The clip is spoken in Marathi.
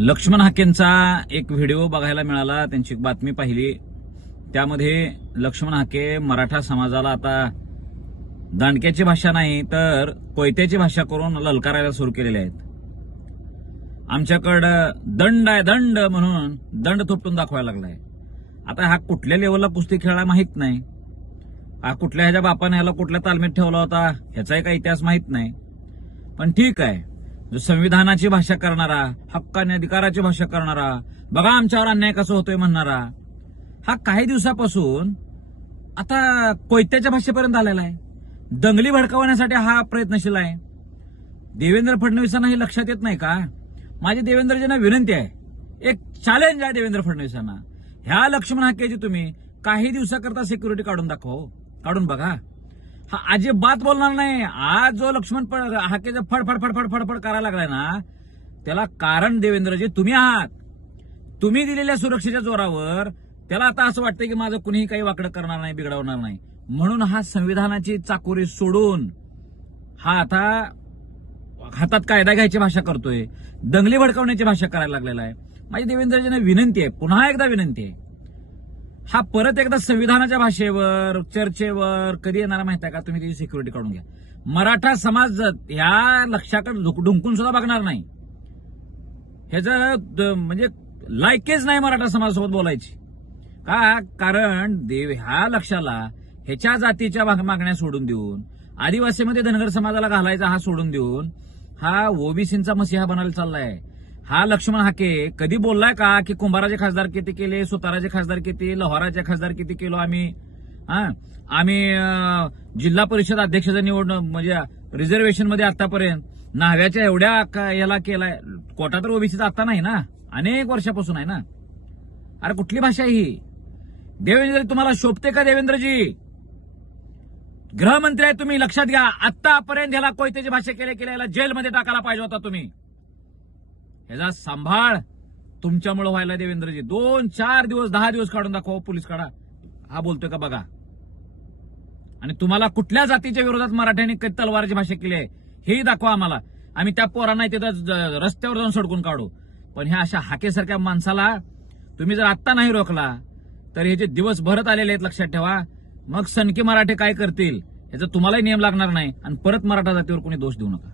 लक्ष्मण हाकेंचा एक व्हिडिओ बघायला मिळाला, त्यांची एक बातमी पाहिली. त्यामध्ये लक्ष्मण हाके मराठा समाजाला आता दांडक्याची भाषा नाही तर कोयत्याची भाषा करून ललकारायला सुरू केलेले आहेत. आमच्याकडं दंड आहे, दंड म्हणून दंड थोपटून दाखवायला लागलाय. आता हा कुठल्या लेवलला कुस्ती खेळायला माहित नाही, हा कुठल्या ह्याच्या बापाने ह्याला कुठल्या तालमीत ठेवला होता ह्याचाही काही इतिहास माहित नाही. पण ठीक आहे, जो संविधानाची भाषा करणारा, हक्क आणि अधिकाराची भाषा करणारा, बघा आमच्यावर अन्याय कसं होतोय म्हणणारा, हा काही दिवसापासून आता कोयत्याच्या भाषेपर्यंत आलेला आहे. दंगली भडकावण्यासाठी हा प्रयत्नशील आहे. देवेंद्र फडणवीसांना हे लक्षात येत नाही का? माझी देवेंद्रजींना विनंती आहे, एक चॅलेंज आहे देवेंद्र फडणवीसांना, ह्या लक्ष्मण हाकेची तुम्ही काही दिवसाकरता सिक्युरिटी काढून दाखवा, काढून बघा. हा अजिबात बोलणार नाही. आज जो लक्ष्मण हाकेचं फडफड फडफड फडफड करायला लागलाय ना, त्याला कारण देवेंद्रजी तुम्ही आहात. तुम्ही दिलेल्या सुरक्षेच्या जोरावर त्याला आता असं वाटतंय की माझं कुणीही काही वाकडं करणार नाही, बिघडवणार नाही, म्हणून हा संविधानाची चाकोरी सोडून हा आता हातात कायदा घ्यायची भाषा करतोय, दंगली भडकावण्याची भाषा करायला लागलेला आहे. माझी देवेंद्रजींना विनंती आहे, पुन्हा एकदा विनंती आहे, हा परत एकदा संविधानाच्या भाषेवर चर्चेवर कधी येणार माहिती आहे का? तुम्ही त्याची सिक्युरिटी काढून घ्या. मराठा समाज ह्या लक्षाकडे ढुंकून सुद्धा बघणार नाही. ह्याचं म्हणजे लायकीच नाही मराठा समाजासोबत बोलायची का? कारण ह्या लक्षाला ह्याच्या जातीच्या मागण्या सोडून देऊन, आदिवासीमध्ये धनगर समाजाला घालायचा हा सोडून देऊन, हा ओबीसींचा मसिहा बनायला चाललाय. हा लक्ष्मण हाके कधी बोललाय का की कुंभाराचे खासदार किती केले, सुताराचे खासदार किती, लोहाराचे खासदार किती केलो आम्ही? जिल्हा परिषद अध्यक्षाचं निवड म्हणजे रिझर्वेशन मध्ये आतापर्यंत न्हाव्याच्या एवढ्या याला केलाय. कोटा तर ओबीसीचा आता नाही ना, अनेक वर्षापासून आहे ना. अरे कुठली भाषा आहे ही? देवेंद्र तुम्हाला शोभते का? देवेंद्रजी गृहमंत्री आहे तुम्ही, लक्षात घ्या. आतापर्यंत ह्याला कोयत्याची भाषा केल्या याला जेलमध्ये टाकायला पाहिजे होता तुम्ही. ह्याचा सांभाळ तुमच्यामुळे व्हायला देवेंद्रजी. 2-4 दिवस 10 दिवस काढून दाखवा, पोलीस काढा, हा बोलतोय का बघा. आणि तुम्हाला कुठल्या जातीच्या विरोधात मराठ्यांनी कधी तलवारची भाषा केली आहे हेही दाखवा आम्हाला. आम्ही त्या पोरांना तिथं रस्त्यावर जाऊन सडकून काढू. पण ह्या अशा हाकेसारख्या माणसाला तुम्ही जर आत्ता नाही रोखला तर हे जे दिवस भरत आलेले आहेत लक्षात ठेवा. मग सनकी मराठे काय करतील ह्याचा तुम्हालाही नियम लागणार नाही आणि परत मराठा जातीवर कोणी दोष देऊ नका.